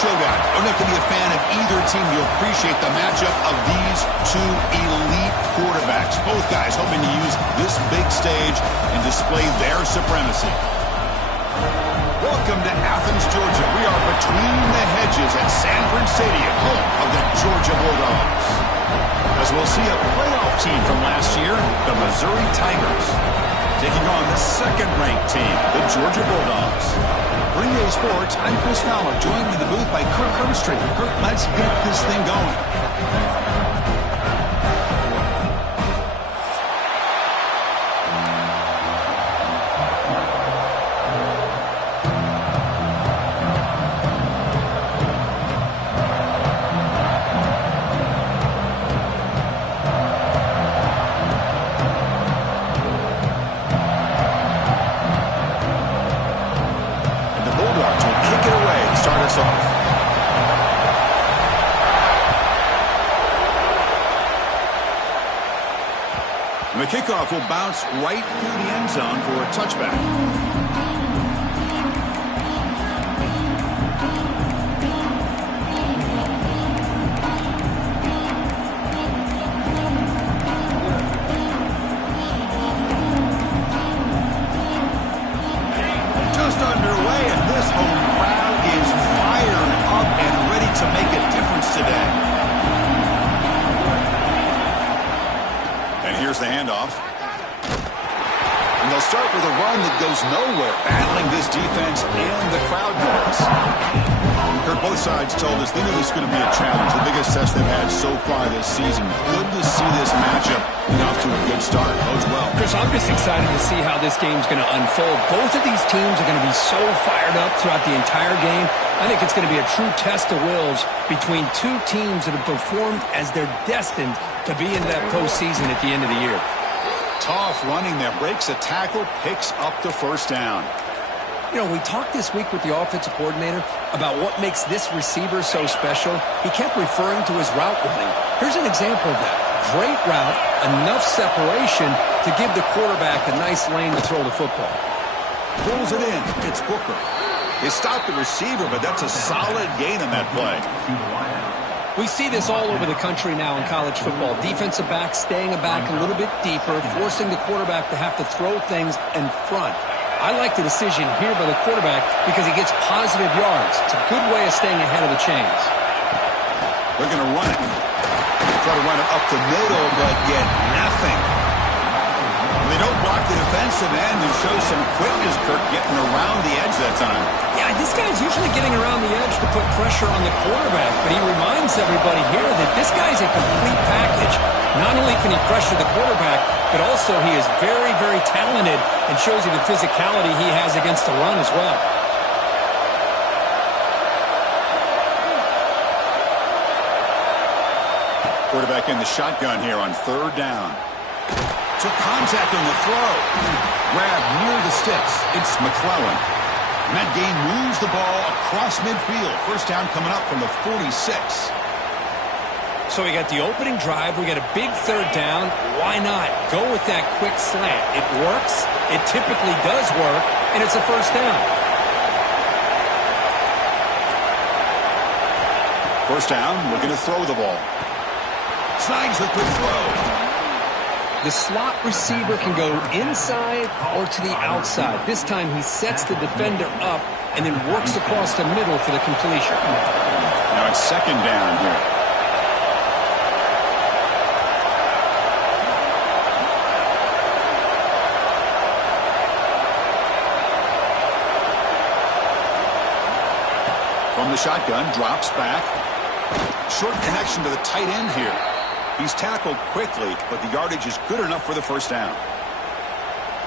showdown. You don't have to be a fan of either team to appreciate the matchup of these two elite quarterbacks. Both guys hoping to use this big stage and display their supremacy. Welcome to Athens, Georgia. We are between the hedges at Sanford Stadium, home of the Georgia Bulldogs. As we'll see a playoff team from last year, the Missouri Tigers, taking on the second-ranked team, the Georgia Bulldogs. For EA Sports, I'm Chris Fowler, joined in the booth by Kirk Herbstreit. Kirk, let's get this thing going. The kickoff will bounce right through the end zone for a touchback. Just underway, and this home crowd is fired up and ready to make a difference today. Here's the handoff. And they'll start with a run that goes nowhere, battling this defense and the crowd noise. Kirk, both sides told us they knew this was going to be a challenge, the biggest test they've had so far this season. Good to see this matchup get off to a good start. Bodes well. Chris, I'm just excited to see how this game's going to unfold. Both of these teams are going to be so fired up throughout the entire game. I think it's going to be a true test of wills between two teams that have performed as they're destined to be into that postseason at the end of the year. Tough running there. Breaks a tackle, picks up the first down. You know, we talked this week with the offensive coordinator about what makes this receiver so special. He kept referring to his route running. Here's an example of that. Great route, enough separation to give the quarterback a nice lane to throw the football. Pulls it in. It's Booker. He stopped the receiver, but that's a solid gain on that play. We see this all over the country now in college football. Defensive backs staying back a little bit deeper, forcing the quarterback to have to throw things in front. I like the decision here by the quarterback because he gets positive yards. It's a good way of staying ahead of the chains. They're going to run it. Try to run it up the middle, but get nothing. They don't block the defensive end and show some quickness, Kirk, getting around the edge that time. Yeah, this guy's usually getting around the edge to put pressure on the quarterback, but he reminds everybody here that this guy's a complete package. Not only can he pressure the quarterback, but also he is very, very talented and shows you the physicality he has against the run as well. Quarterback in the shotgun here on third down. Took contact on the throw. Grab near the sticks. It's McClellan. And that game moves the ball across midfield. First down coming up from the 46. So we got the opening drive. We got a big third down. Why not? Go with that quick slant. It works. It typically does work. And it's a first down. First down, looking to throw the ball. Snags the quick throw. The slot receiver can go inside or to the outside. This time he sets the defender up and then works across the middle for the completion. Now it's second down here. From the shotgun, drops back. Short connection to the tight end here. He's tackled quickly, but the yardage is good enough for the first down.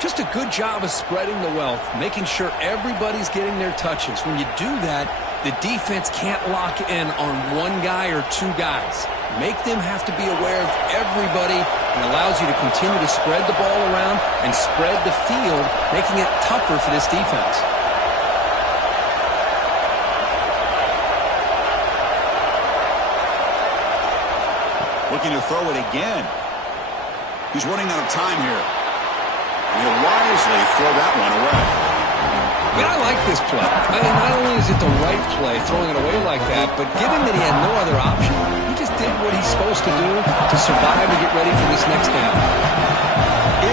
Just a good job of spreading the wealth, making sure everybody's getting their touches. When you do that, the defense can't lock in on one guy or two guys. Make them have to be aware of everybody. It allows you to continue to spread the ball around and spread the field, making it tougher for this defense. Looking to throw it again. He's running out of time here. He'll wisely throw that one away. mean, I like this play. I mean, not only is it the right play, throwing it away like that, but given that he had no other option, he just did what he's supposed to do to survive and get ready for this next down.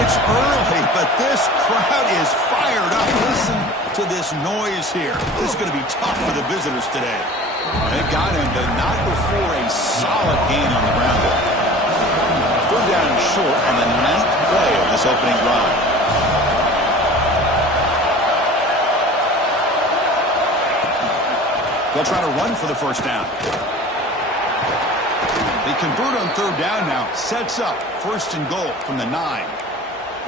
It's early, but this crowd is fired up. Listen to this noise here. This is going to be tough for the visitors today. They got him, but not before a solid gain on the ground there. Third down and short on the 9th play of this opening drive. They'll try to run for the first down. They convert on third down now. Sets up first and goal from the 9.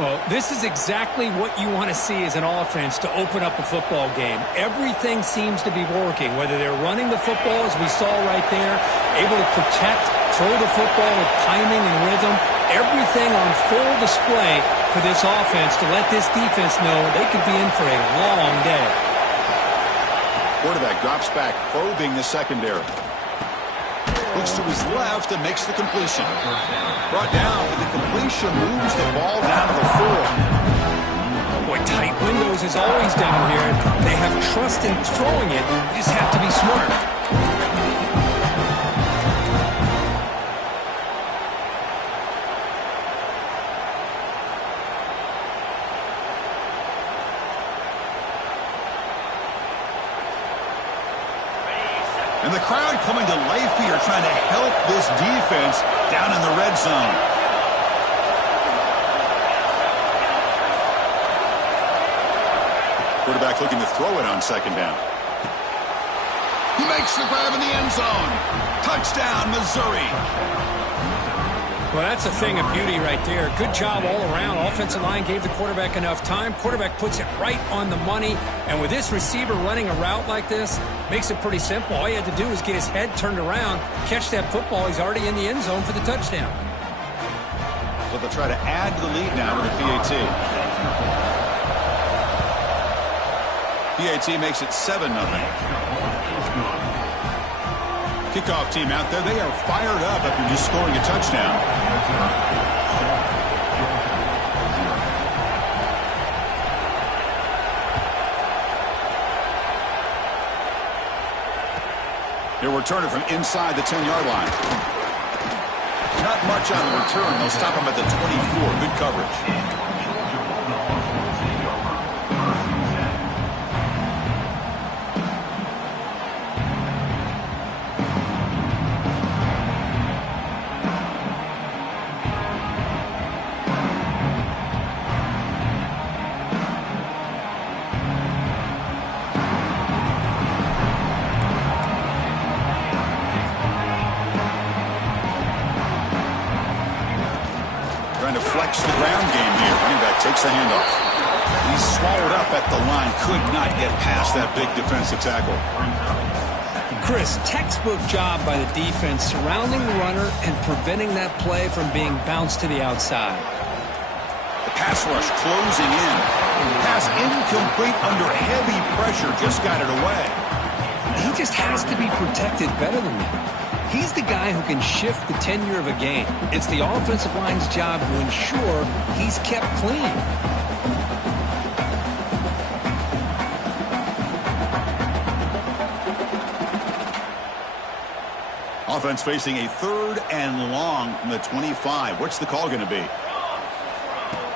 Well, this is exactly what you want to see as an offense to open up a football game. Everything seems to be working, whether they're running the football, as we saw right there, able to protect, throw the football with timing and rhythm, everything on full display for this offense to let this defense know they could be in for a long day. Quarterback drops back, probing the secondary. Looks to his left and makes the completion. Brought down, but the completion moves the ball down to the 4. Boy, tight windows is always down here. They have trust in throwing it. You just have to be smart. And the crowd coming to life here, trying to help this defense down in the red zone. Quarterback looking to throw it on second down. He makes the grab in the end zone. Touchdown, Missouri. Well, that's a thing of beauty right there. Good job all around. Offensive line gave the quarterback enough time. Quarterback puts it right on the money. And with this receiver running a route like this, makes it pretty simple. All you had to do is get his head turned around, catch that football. He's already in the end zone for the touchdown. So they'll try to add to the lead now with a PAT. PAT makes it 7-0. Kickoff team out there. They are fired up after just scoring a touchdown. He'll return it from inside the 10-yard line. Not much on the return. They'll stop him at the 24. Good coverage. Trying to flex the ground game here. Running back takes the handoff. He's swallowed up at the line. Could not get past that big defensive tackle. Chris, textbook job by the defense surrounding the runner and preventing that play from being bounced to the outside. The pass rush closing in. Pass incomplete under heavy pressure. Just got it away. He just has to be protected better than that. He's the guy who can shift the tenure of a game. It's the offensive line's job to ensure he's kept clean. Offense facing a 3rd and long from the 25. What's the call going to be?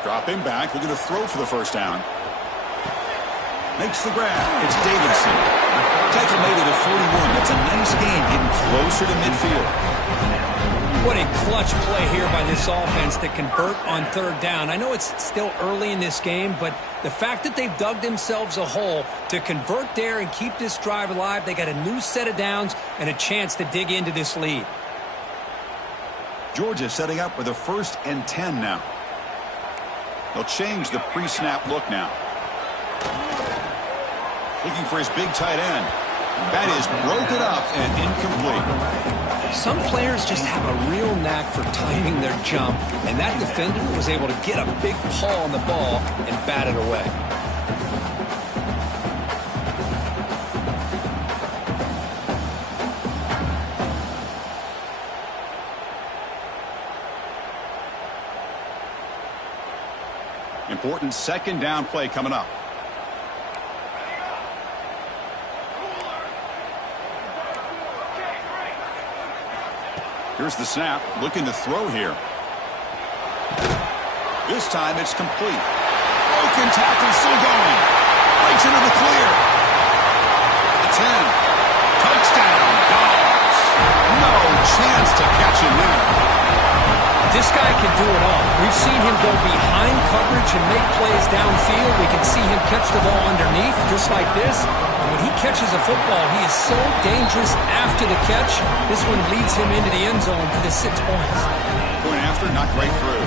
Dropping back, looking to throw for the first down. Makes the grab. It's Davidson. Tackle made at the 41. That's a nice gain, getting closer to midfield. What a clutch play here by this offense to convert on 3rd down. I know it's still early in this game, but the fact that they've dug themselves a hole to convert there and keep this drive alive, they got a new set of downs and a chance to dig into this lead. Georgia setting up with a 1st and 10 now. They'll change the pre-snap look now. Looking for his big tight end. That is broken up and incomplete. Some players just have a real knack for timing their jump, and that defender was able to get a big paw on the ball and bat it away. Important 2nd down play coming up. Here's the snap, looking to throw here. This time it's complete. Broken tackle, still going. Breaks into the clear. The 10. Touchdown, Dogs. No chance to catch him there. This guy can do it all. We've seen him go behind coverage and make plays downfield. We can see him catch the ball underneath, just like this. And when he catches a football, he is so dangerous after the catch. This one leads him into the end zone for the 6 points. Point after, knocked right through.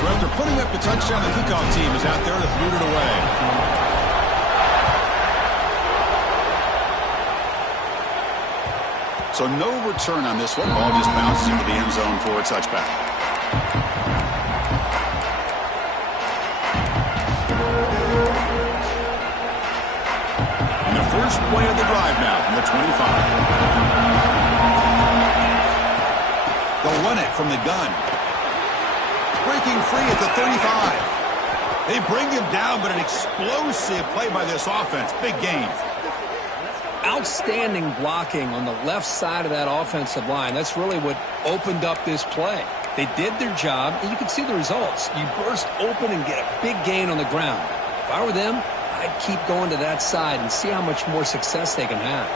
So after putting up the touchdown, the kickoff team is out there to boot it away. So no return on this one. Ball just bounces into the end zone for a touchback. And the first play of the drive now from the 25. They'll run it from the gun. Breaking free at the 35. They bring him down, but an explosive play by this offense. Big gain. Outstanding blocking on the left side of that offensive line. That's really what opened up this play. They did their job, and you can see the results. You burst open and get a big gain on the ground. If I were them, I'd keep going to that side and see how much more success they can have.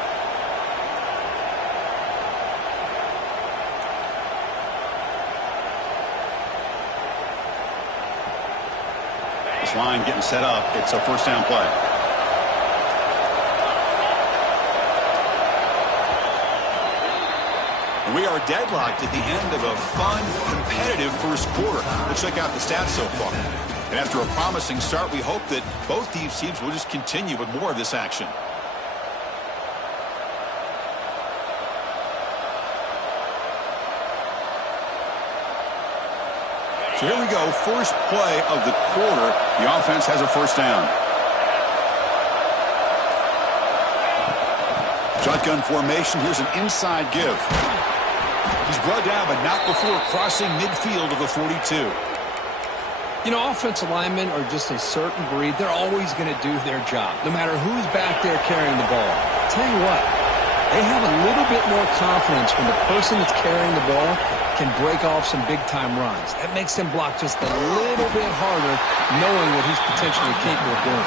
This line getting set up. It's a first down play. And we are deadlocked at the end of a fun, competitive first quarter. Let's check out the stats so far. And after a promising start, we hope that both these teams will just continue with more of this action. So here we go, first play of the quarter. The offense has a first down. Shotgun formation, here's an inside give. He's brought down, but not before crossing midfield of the 42. You know, offensive linemen are just a certain breed. They're always going to do their job, no matter who's back there carrying the ball. I'll tell you what, they have a little bit more confidence when the person that's carrying the ball can break off some big-time runs. That makes them block just a little bit harder, knowing what he's potentially capable of doing.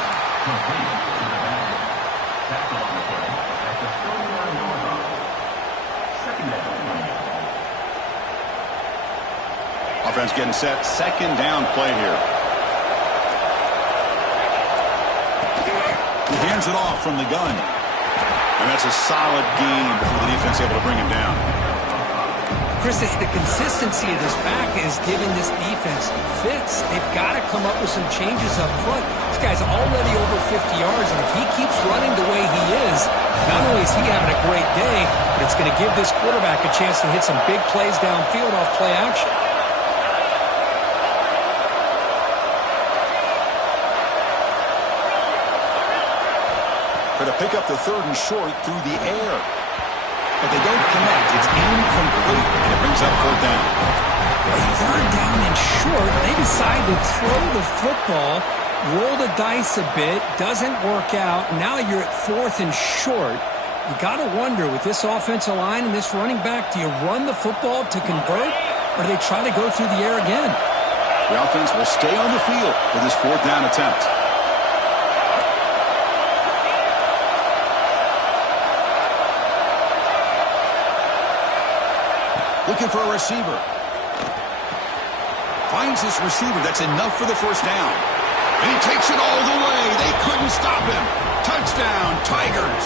Offense getting set. Second down play here. He hands it off from the gun. And that's a solid gain before the defense able to bring him down. Chris, it's the consistency of this back is giving this defense fits. They've got to come up with some changes up front. This guy's already over 50 yards, and if he keeps running the way he is, not only is he having a great day, but it's going to give this quarterback a chance to hit some big plays downfield off play action. Going to pick up the third and short through the air. But they don't connect. It's incomplete, and it brings up fourth down. Third down and short. They decide to throw the football, roll the dice a bit, doesn't work out. Now you're at fourth and short. You got to wonder, with this offensive line and this running back, do you run the football to convert, or do they try to go through the air again? The offense will stay on the field for this fourth down attempt. Looking for a receiver. Finds this receiver. That's enough for the first down. And he takes it all the way. They couldn't stop him. Touchdown, Tigers.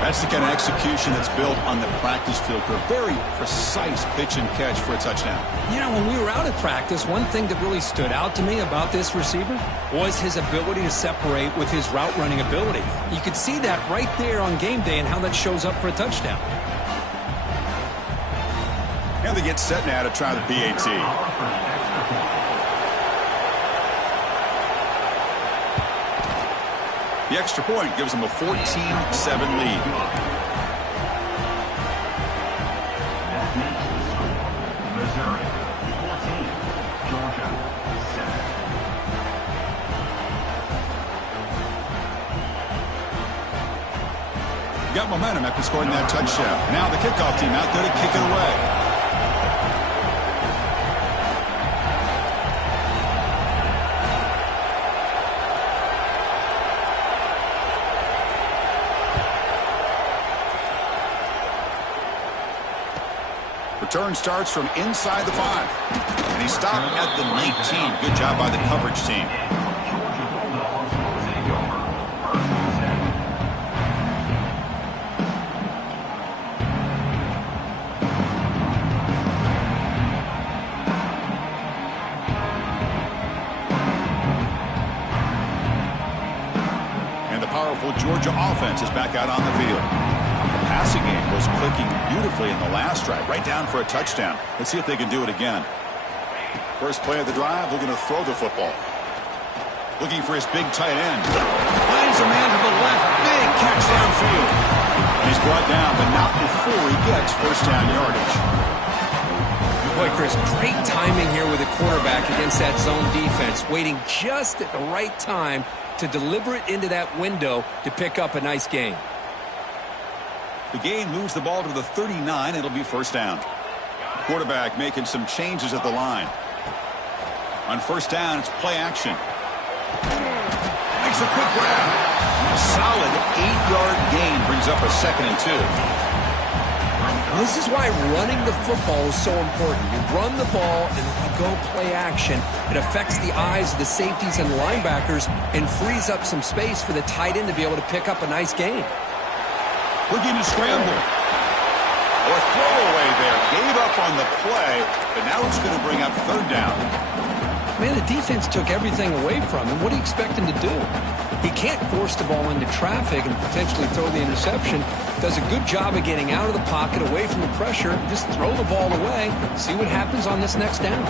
That's the kind of execution that's built on the practice field. A very precise pitch and catch for a touchdown. You know, when we were out at practice, one thing that really stood out to me about this receiver was his ability to separate with his route running ability. You could see that right there on game day and how that shows up for a touchdown. And they get set now to try the PAT. The extra point gives them a 14-7 lead. Missouri 14, Georgia 7. Got got momentum after scoring that touchdown. Now the kickoff team out there to kick it away. Return starts from inside the 5. And he stopped at the 19. Good job by the coverage team. And the powerful Georgia offense is back out on the field. The passing game was clicking beautifully in the last drive, right down for a touchdown. Let's see if they can do it again. First play of the drive, looking to throw the football. Looking for his big tight end. Finds a man to the left. Big catch downfield. And he's brought down, but not before he gets first down yardage. Boy, Chris, great timing here with the quarterback against that zone defense, waiting just at the right time to deliver it into that window to pick up a nice gain. The gain moves the ball to the 39. It'll be first down. Quarterback making some changes at the line. On first down, it's play action. Makes a quick grab. A solid 8-yard gain brings up a 2nd and 2. This is why running the football is so important. You run the ball and then you go play action. It affects the eyes of the safeties and linebackers and frees up some space for the tight end to be able to pick up a nice gain. Looking to scramble. Or throwaway there. Gave up on the play, but now it's going to bring up third down. Man, the defense took everything away from him. What do you expect him to do? He can't force the ball into traffic and potentially throw the interception. Does a good job of getting out of the pocket, away from the pressure. Just throw the ball away. See what happens on this next down.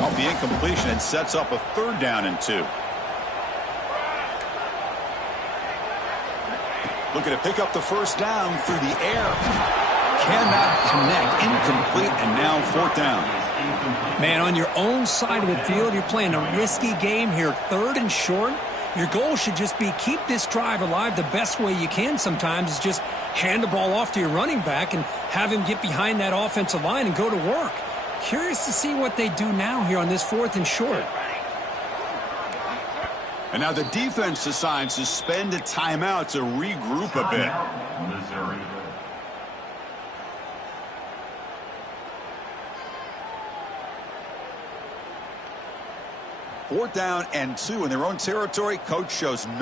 Off the incompletion, it sets up a 3rd down and 2. Looking to pick up the first down through the air. Cannot connect. Incomplete, and now 4th down. Man, on your own side of the field, you're playing a risky game here. 3rd and short. Your goal should just be keep this drive alive the best way you can sometimes is just hand the ball off to your running back and have him get behind that offensive line and go to work. Curious to see what they do now here on this 4th and short. And now the defense decides to spend a timeout to regroup a bit. Missouri. 4th down and 2 in their own territory. Coach shows no